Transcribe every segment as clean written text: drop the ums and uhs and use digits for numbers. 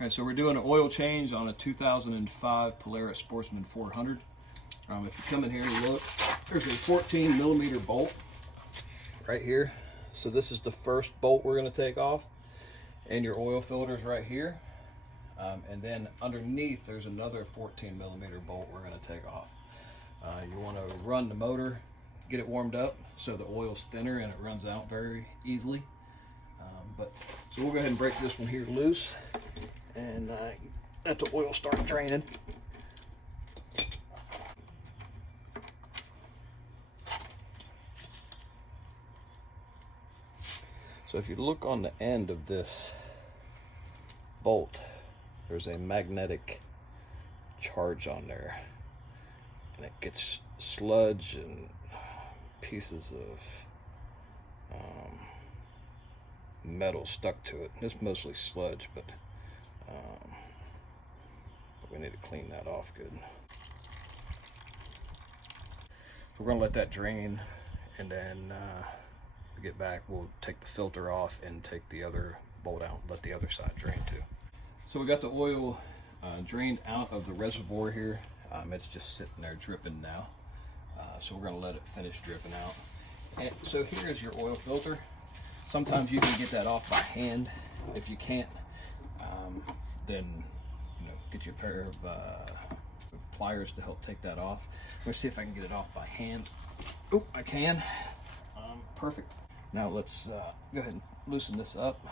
All right, so we're doing an oil change on a 2005 Polaris Sportsman 400. If you come in here and look, there's a 14 millimeter bolt right here. So this is the first bolt we're going to take off, and your oil filter is right here. And then underneath there's another 14 millimeter bolt we're going to take off. You want to run the motor, get it warmed up so the oil's thinner and it runs out very easily. So we'll go ahead and break this one here loose and let the oil start draining. So if you look on the end of this bolt, there's a magnetic charge on there, and it gets sludge and pieces of metal stuck to it. It's mostly sludge, but we need to clean that off good. So we're going to let that drain, and then we get back, we'll take the filter off and take the other bolt out and let the other side drain too. So we got the oil drained out of the reservoir here. It's just sitting there dripping now. So we're going to let it finish dripping out. And so here's your oil filter. Sometimes you can get that off by hand. If you can't, then get you a pair of pliers to help take that off. Let's see if I can get it off by hand. Oh, I can. Perfect. Now let's go ahead and loosen this up.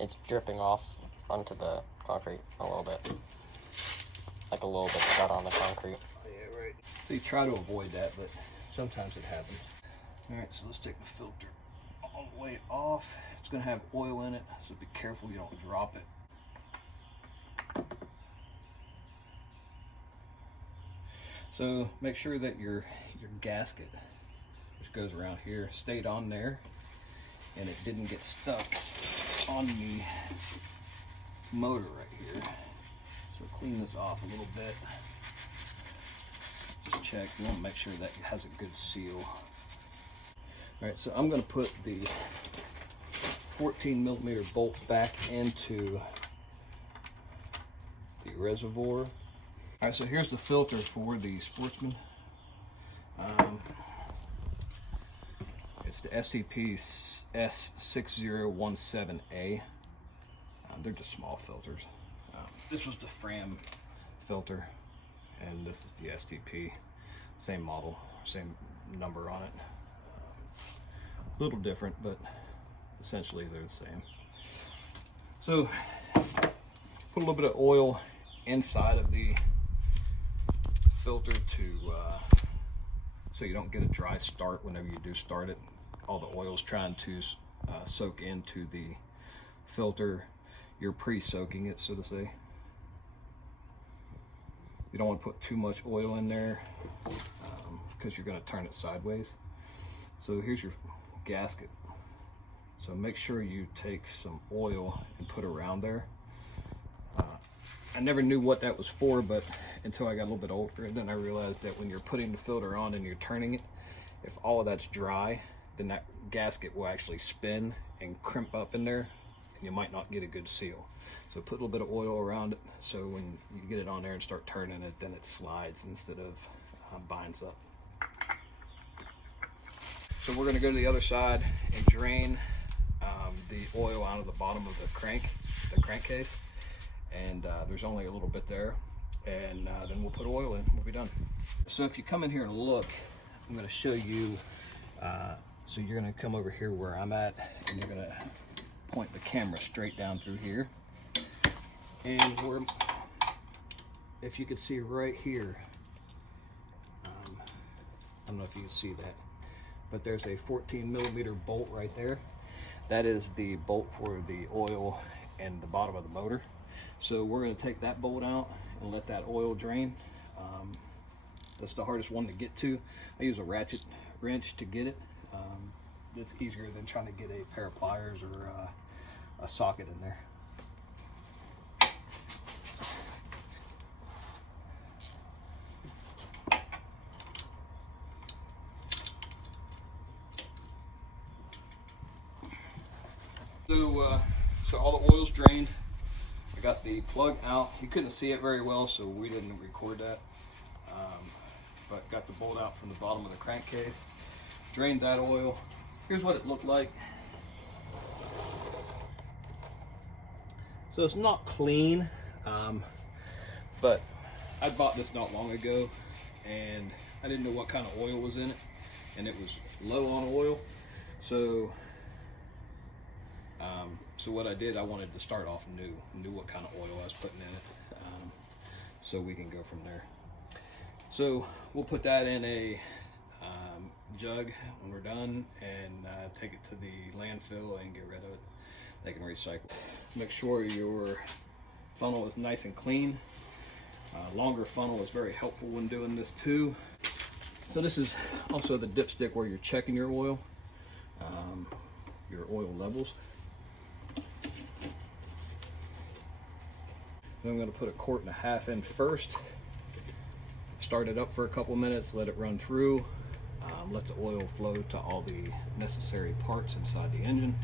It's dripping off onto the concrete a little bit. Like a little bit cut on the concrete. Yeah, right. So you try to avoid that, but sometimes it happens. Alright, so let's take the filter all the way off. It's going to have oil in it, so be careful you don't drop it. So make sure that your gasket, which goes around here, stayed on there and it didn't get stuck on the motor right here. So clean this off a little bit. Just check. You want to make sure that it has a good seal. Alright, so I'm going to put the 14 millimeter bolt back into the reservoir. Alright, so here's the filter for the Sportsman. It's the STP S6017A. They're just small filters. This was the Fram filter, and this is the STP. Same model, same number on it. A little different, but essentially they're the same. So put a little bit of oil inside of the filter to so you don't get a dry start whenever you do start it. All the oil's trying to soak into the filter. You're pre-soaking it, so to say. You don't want to put too much oil in there because you're going to turn it sideways. So here's your gasket. So make sure you take some oil and put around there. I never knew what that was for, but until I got a little bit older, and then I realized that when you're putting the filter on and you're turning it, if all of that's dry, then that gasket will actually spin and crimp up in there, and you might not get a good seal. So put a little bit of oil around it, so when you get it on there and start turning it, then it slides instead of binds up. So we're going to go to the other side and drain the oil out of the bottom of the crankcase. And there's only a little bit there, and then we'll put oil in. We'll be done. So if you come in here and look, I'm going to show you. So you're going to come over here where I'm at, and you're going to point the camera straight down through here. And if you can see right here, I don't know if you can see that, but there's a 14 millimeter bolt right there. That is the bolt for the oil and the bottom of the motor. So we're going to take that bolt out and let that oil drain. That's the hardest one to get to. I use a ratchet wrench to get it. It's easier than trying to get a pair of pliers or a socket in there. So all the oil's drained. I got the plug out. You couldn't see it very well, so we didn't record that. But got the bolt out from the bottom of the crankcase. Drained that oil. Here's what it looked like. So it's not clean, but I bought this not long ago, and I didn't know what kind of oil was in it, and it was low on oil. So what I did, I wanted to start off knew what kind of oil I was putting in it, so we can go from there. So we'll put that in a jug when we're done, and take it to the landfill and get rid of it. They can recycle. Make sure your funnel is nice and clean. Longer funnel is very helpful when doing this too. So this is also the dipstick where you're checking your oil levels. Then I'm going to put 1.5 quarts in first. Start it up for a couple minutes, let it run through, let the oil flow to all the necessary parts inside the engine,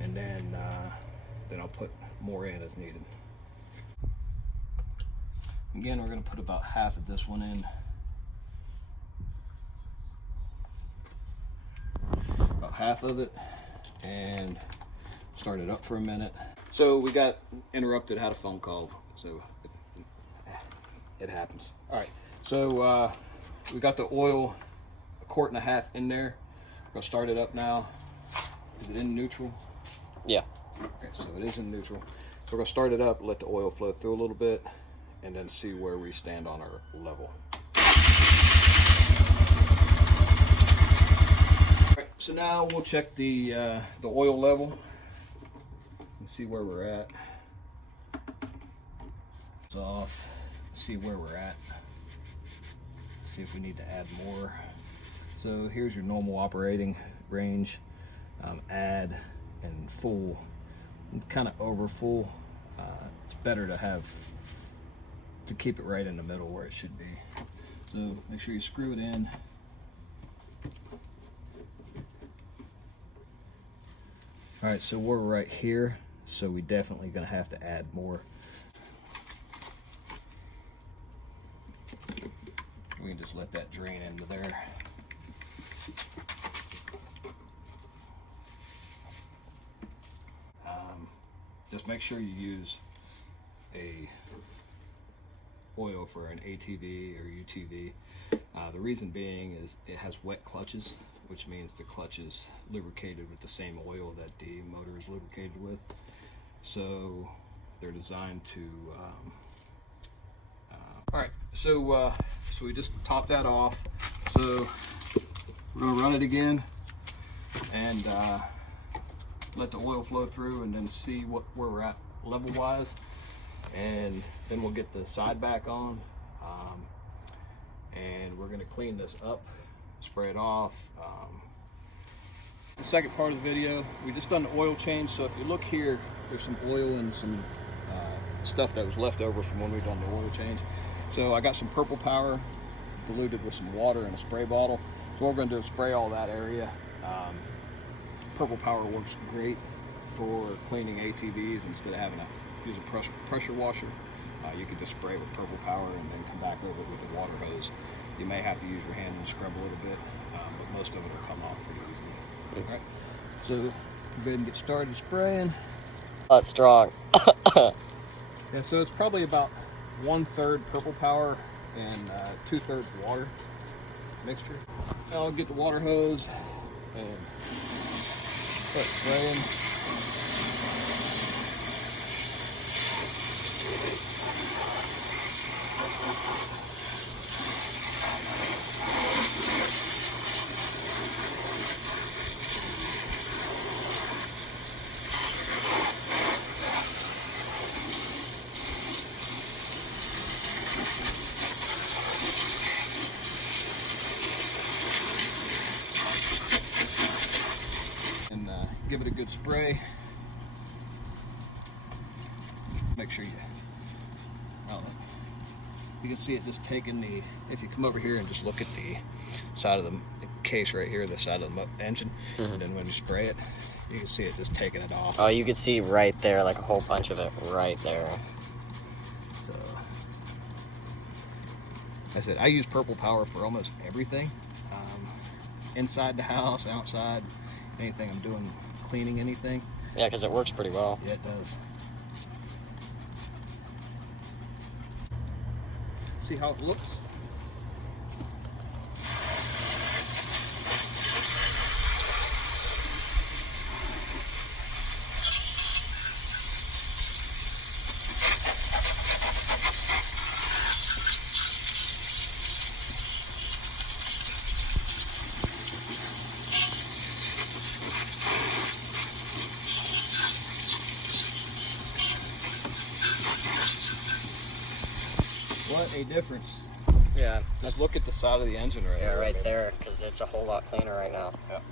and then I'll put more in as needed. Again, we're going to put about half of this one in. About half of it, and start it up for a minute. So we got interrupted, had a phone call, so it happens. All right, so we got the oil 1.5 quarts in there. We're gonna start it up now. Is it in neutral? Yeah. Okay, so it is in neutral. So we're gonna start it up, let the oil flow through a little bit, and then see where we stand on our level. All right, so now we'll check the oil level and see where we're at. It's off. See where we're at. See if we need to add more. So here's your normal operating range. Add and full. Kind of over full. It's better to keep it right in the middle where it should be. So make sure you screw it in. All right, so we're right here, so we definitely gonna have to add more. We can just let that drain into there. Just make sure you use a oil for an ATV or UTV. The reason being is it has wet clutches, which means the clutch is lubricated with the same oil that the motor is lubricated with. So they're designed to all right, so we just topped that off. So we're gonna run it again and let the oil flow through, and then see where we're at level wise, and then we'll get the side back on, and we're gonna clean this up, spray it off. The second part of the video, we just done the oil change. So if you look here, there's some oil and some stuff that was left over from when we done the oil change. So I got some Purple Power diluted with some water in a spray bottle. So what we're gonna do is spray all that area. Purple Power works great for cleaning ATVs. Instead of having to use a pressure washer, you can just spray it with Purple Power and then come back over it with a water hose. You may have to use your hand and scrub a little bit, but most of it will come off pretty easily. All right, so go ahead and get started spraying. Oh, it's strong. Yeah, so it's probably about 1/3 Purple Power and 2/3 water mixture. I'll get the water hose and start spraying. Give it a good spray. Make sure you can see it just taking if you come over here and just look at the side of the case right here, the side of the engine, and then when you spray it, you can see it just taking it off. Oh, you can see right there, like a whole bunch of it right there. So, I said I use Purple Power for almost everything, inside the house, outside, anything I'm doing, cleaning anything. Yeah, because it works pretty well. Yeah, it does. See how it looks? What a difference. Yeah. Just look at the side of the engine right Yeah, here. right there, because it's a whole lot cleaner right now. Yep.